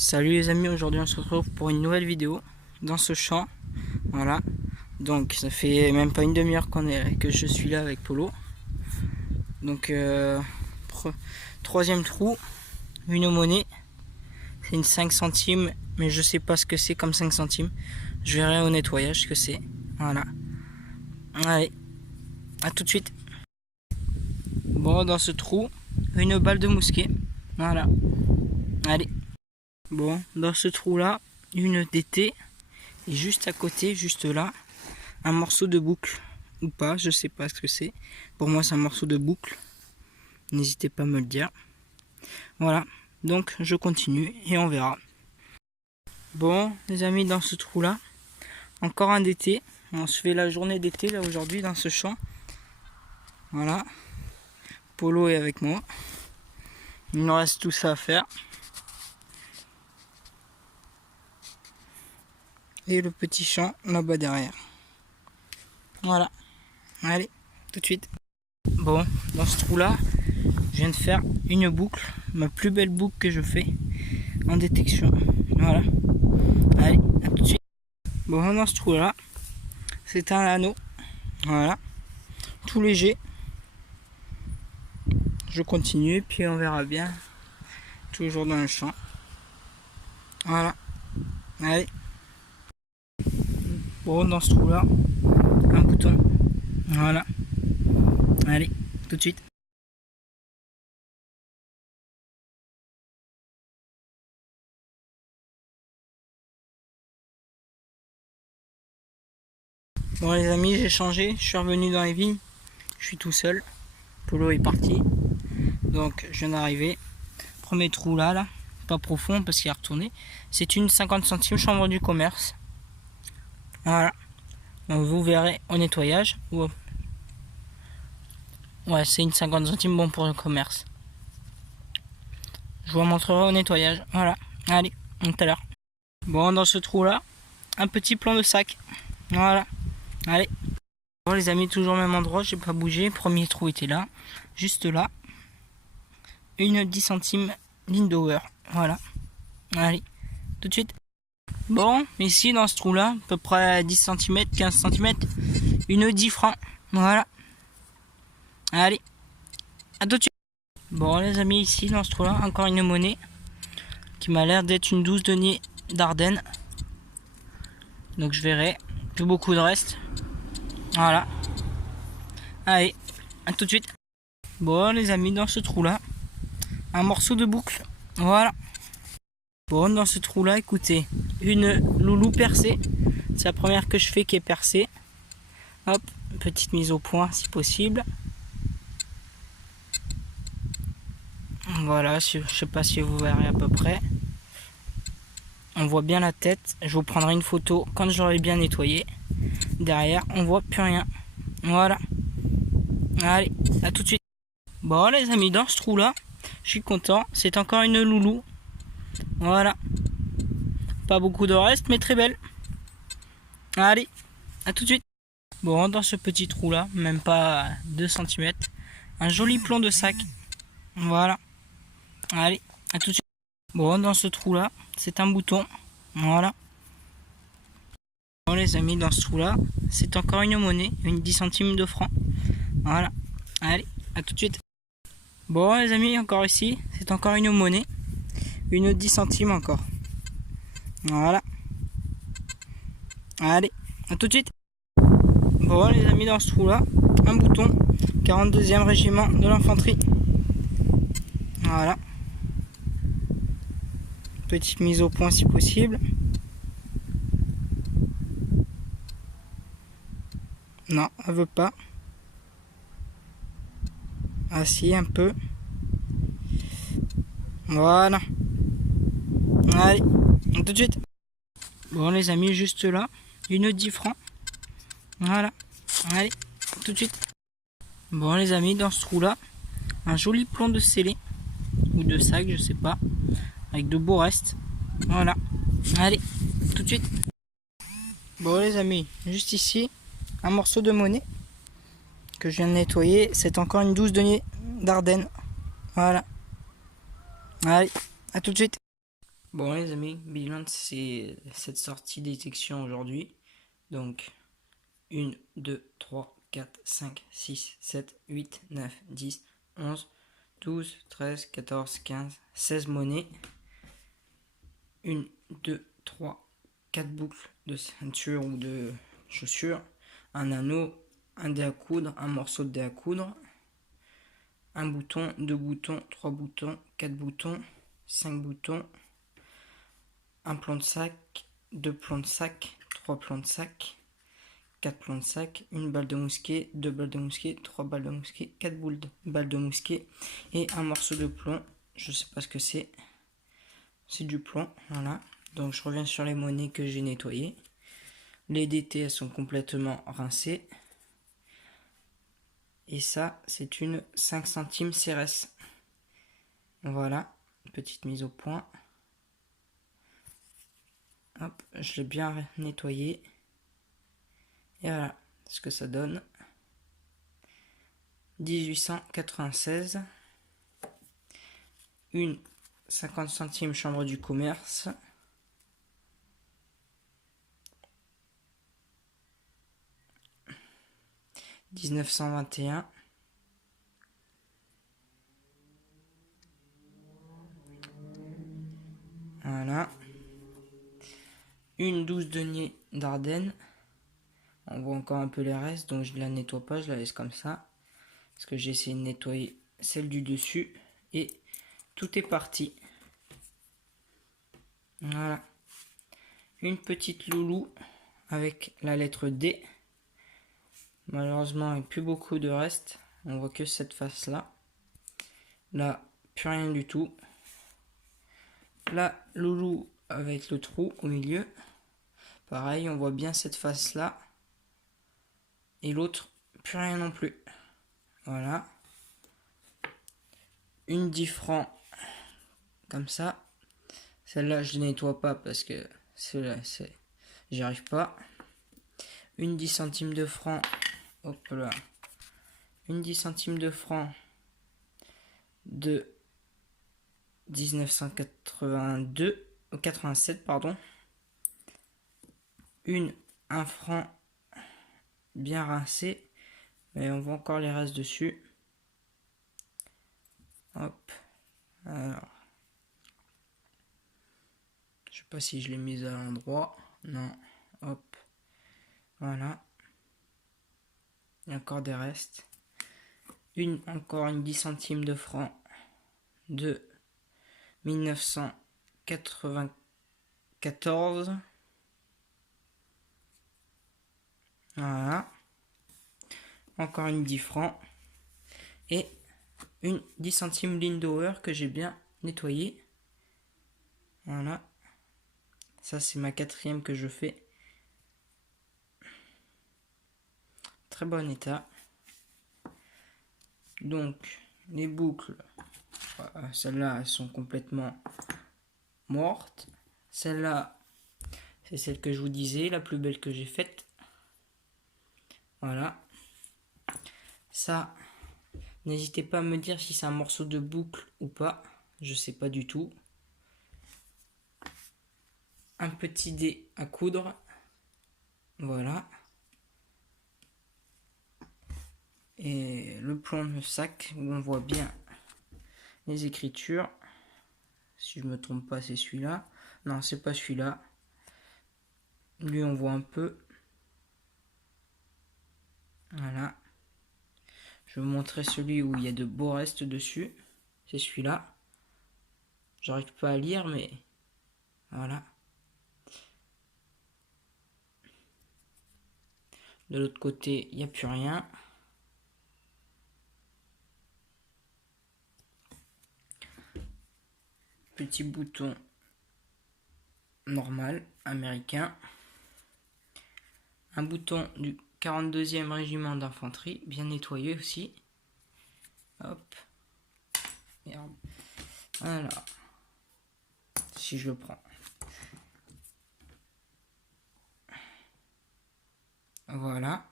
Salut les amis, aujourd'hui on se retrouve pour une nouvelle vidéo dans ce champ. Voilà, donc ça fait même pas une demi-heure que je suis là avec Polo. Donc troisième trou, une monnaie, c'est une 5 centimes, mais je sais pas ce que c'est comme 5 centimes. Je verrai au nettoyage ce que c'est. Voilà, allez, à tout de suite. Bon, dans ce trou, une balle de mousquet. Voilà, allez. Bon, dans ce trou là, une DT, et juste à côté, juste là, un morceau de boucle, ou pas, je sais pas ce que c'est. Pour moi c'est un morceau de boucle, n'hésitez pas à me le dire. Voilà, donc je continue et on verra. Bon les amis, dans ce trou là, encore un DT, on se fait la journée d'été là aujourd'hui dans ce champ. Voilà, Polo est avec moi, il nous reste tout ça à faire. Et le petit champ là-bas derrière. Voilà, allez, tout de suite. Bon, dans ce trou là, je viens de faire une boucle, ma plus belle boucle que je fais en détection. Voilà, allez, à tout de suite. Bon, dans ce trou là, c'est un anneau. Voilà, tout léger. Je continue, puis on verra bien. Toujours dans le champ. Voilà, allez. Bon, dans ce trou là, un bouton. Voilà, allez, tout de suite. Bon les amis, j'ai changé, je suis revenu dans les vignes. Je suis tout seul, Polo est parti. Donc je viens d'arriver. Premier trou là, pas profond parce qu'il a retourné. C'est une 50 centimes chambre du commerce. Voilà. Donc vous verrez au nettoyage. Ouais, c'est une 50 centimes bon pour le commerce. Je vous montrerai au nettoyage. Voilà. Allez, tout à l'heure. Bon, dans ce trou là, un petit plan de sac. Voilà. Allez. Bon les amis, toujours au même endroit, j'ai pas bougé. Premier trou était là, juste là. Une 10 centimes Lindauer. Voilà. Allez, tout de suite. Bon, ici dans ce trou là, à peu près 10 cm, 15 cm, une 10 francs. Voilà. Allez, à tout de suite. Bon les amis, ici dans ce trou là, encore une monnaie qui m'a l'air d'être une 12 deniers d'Ardennes. Donc je verrai. Plus beaucoup de reste. Voilà. Allez, à tout de suite. Bon les amis, dans ce trou là, un morceau de boucle. Voilà. Bon, dans ce trou là, écoutez, une loulou percée. C'est la première que je fais qui est percée. Hop, petite mise au point si possible. Voilà, je sais pas si vous verrez à peu près. On voit bien la tête. Je vous prendrai une photo quand j'aurai bien nettoyé. Derrière, on voit plus rien. Voilà. Allez, à tout de suite. Bon les amis, dans ce trou là, je suis content. C'est encore une loulou. Voilà. Pas beaucoup de reste, mais très belle. Allez, à tout de suite. Bon, dans ce petit trou là, même pas 2 cm, un joli plomb de sac. Voilà. Allez, à tout de suite. Bon, dans ce trou là, c'est un bouton. Voilà. Bon les amis, dans ce trou là, c'est encore une monnaie, une 10 centimes de francs. Voilà. Allez, à tout de suite. Bon les amis, encore ici, c'est encore une monnaie, une 10 centimes encore. Voilà. Allez, à tout de suite. Bon les amis, dans ce trou là, un bouton, 42e régiment de l'infanterie. Voilà. Petite mise au point si possible. Non, elle veut pas. Ah si, un peu. Voilà. Allez, tout de suite. Bon les amis, juste là, une 10 francs. Voilà. Allez, tout de suite. Bon les amis, dans ce trou là, un joli plomb de scellé. Ou de sac, je sais pas. Avec de beaux restes. Voilà. Allez, tout de suite. Bon les amis, juste ici, un morceau de monnaie que je viens de nettoyer. C'est encore une 12 deniers d'Ardennes. Voilà. Allez, à tout de suite. Bon les amis, bilan de cette sortie détection aujourd'hui. Donc 1, 2, 3, 4, 5, 6, 7, 8, 9, 10, 11, 12, 13, 14, 15, 16 monnaies. 1, 2, 3, 4 boucles de ceinture ou de chaussures. Un anneau, un dé à coudre, un morceau de dé à coudre. Un bouton, 2 boutons, 3 boutons, 4 boutons, 5 boutons. Un plan de sac, 2 plans de sac, 3 plans de sac, 4 plans de sac, une balle de mousquet, 2 balles de mousquet, 3 balles de mousquet, 4 balles de mousquet et un morceau de plomb. Je sais pas ce que c'est. C'est du plomb, voilà. Donc je reviens sur les monnaies que j'ai nettoyées. Les DT elles sont complètement rincées. Et ça, c'est une 5 centimes CRS. Voilà, petite mise au point. Hop, je l'ai bien nettoyé. Et voilà ce que ça donne. 1896. Une 50 centimes chambre du commerce. « 1921. Voilà. Une 12 deniers d'Ardennes. On voit encore un peu les restes, donc je ne la nettoie pas, je la laisse comme ça. Parce que j'ai essayé de nettoyer celle du dessus. Et tout est parti. Voilà. Une petite loulou avec la lettre D. Malheureusement, il n'y a plus beaucoup de restes. On voit que cette face-là. Là, plus rien du tout. Là, loulou avec le trou au milieu. Pareil, on voit bien cette face-là. Et l'autre, plus rien non plus. Voilà. Une 10 francs. Comme ça. Celle-là, je ne nettoie pas parce que celle-là, j'y arrive pas. Une 10 centimes de francs. Hop là. Une 10 centimes de francs de 1982, 87 pardon. Une 1 franc bien rincé, mais on voit encore les restes dessus. Hop. Alors, je sais pas si je l'ai mise à l'endroit. Non. Hop. Voilà. Il y a encore des restes. Encore une 10 centimes de francs de 1994. Voilà. Encore une 10 francs. Et une 10 centimes Lindauer que j'ai bien nettoyée. Voilà. Ça, c'est ma 4e que je fais. Très bon état. Donc, les boucles, celles-là, elles sont complètement mortes. Celle-là, c'est celle que je vous disais, la plus belle que j'ai faite. Voilà. Ça, n'hésitez pas à me dire si c'est un morceau de boucle ou pas. Je sais pas du tout. Un petit dé à coudre. Voilà. Et le plan de sac où on voit bien les écritures. Si je me trompe pas, c'est celui-là. Non, c'est pas celui-là. Lui, on voit un peu. Voilà. Je vais vous montrer celui où il y a de beaux restes dessus. C'est celui-là. J'arrive pas à lire, mais voilà. De l'autre côté, il n'y a plus rien. Petit bouton normal, américain. Un bouton du 42e régiment d'infanterie, bien nettoyé aussi. Hop. Merde. Voilà. Si je le prends. Voilà.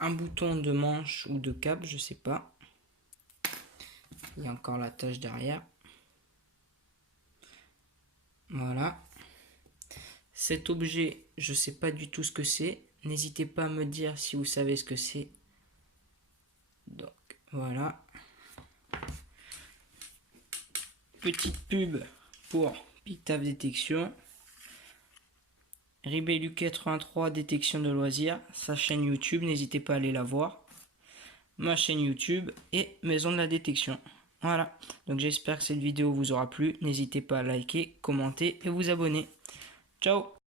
Un bouton de manche ou de cap, je sais pas. Il y a encore la tâche derrière. Voilà. Cet objet, je sais pas du tout ce que c'est. N'hésitez pas à me dire si vous savez ce que c'est. Donc, voilà. Petite pub pour Pictave Détection. Ribellu83 Détection de loisirs. Sa chaîne YouTube, n'hésitez pas à aller la voir. Ma chaîne YouTube et Maison de la Détection. Voilà. Donc j'espère que cette vidéo vous aura plu. N'hésitez pas à liker, commenter et vous abonner. Ciao!